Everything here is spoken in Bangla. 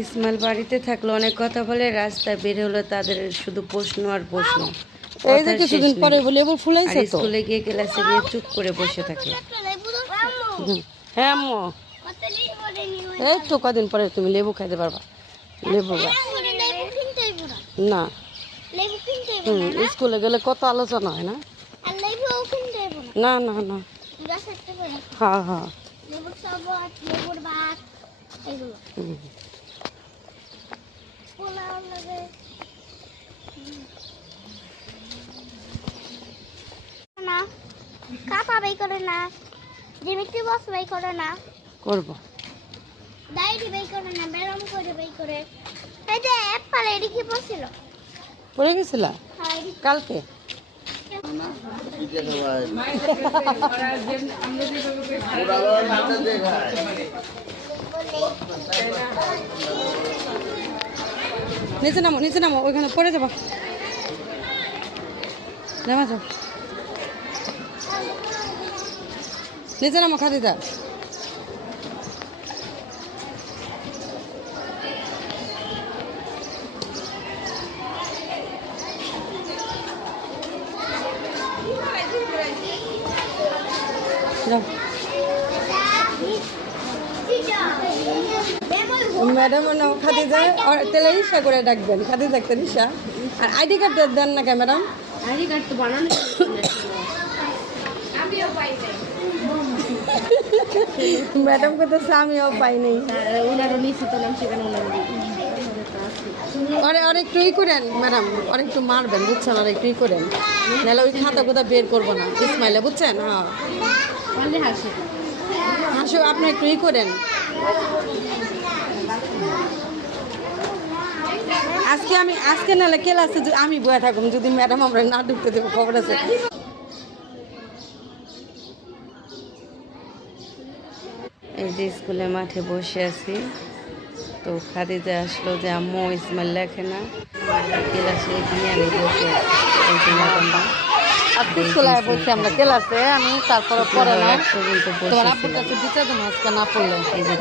ইসমাইল বাড়িতে থাকলে অনেক কথা বলে, রাস্তায় বের হলে তাদের শুধু প্রশ্ন আর প্রশ্ন। এই যে কিছুদিন পরে বলে লেবু আর ফুলাইছে তো। স্কুলে গিয়ে ক্লাসে গিয়ে চুপ করে বসে থাকে। হ্যাঁ আম্মু, এই তো কদিন পরে তুমি লেবু খাইতে পারবা। লেবু না, স্কুলে গেলে কত আলোচনা হয় না। না না না, হ্যাঁ হ্যাঁ। কাপা বাই করে না, জিমিটি বক্স বাই করে না, করবো। ডায়েরি বাই করে না, ব্যারাম করে বাই করে। এই যে অ্যাপল এডি কি পড়ছিল? পড়ে গেছিলা হ্যাঁ, কালকে? নিচে নামো, নিচে নামো, ওইখানে পড়ে যাবো। নামা যাও, নিচে নামো খাদিজা। ম্যাডাম খাদিজা তেলে রিক্সা করে ডাকবেন, খাদিজা একটা রিক্সা। আর আইডি কার্ড দেন না কে ম্যাডাম? আইডি কার্ড তো বানানো ম্যাডাম কোথাও আমিও পাই নাই। ওনারও নিচে তো নাম, সেখানে ওনার একটু ই করেন ম্যাডাম, একটু মারবেন বুঝছেন, একটু ই করেন, নাহলে ওই খাতা কোথা বের করবো না ইসমাইলে, বুঝছেন? হ্যাঁ হাসো, আপনি একটু ই করেন। আজকে নাহলে ক্লাসে আমি বয়ে থাকুম, যদি ম্যাডাম আমরা না ঢুকতে দেবো, খবর আছে। এই যে স্কুলে মাঠে বসে আছি, তো খাদিজা আসলো যে আম্মু ইসমাইল লেখে না, ক্লাসে গিয়ে আমি বসে আছি। আজকে স্কুলে বসে আমরা ক্লাসে, আমি তারপরে পড়ে না পর্যন্ত তোমার আপুর কাছে বিচার দেবো আজকে না পড়লে। এই যে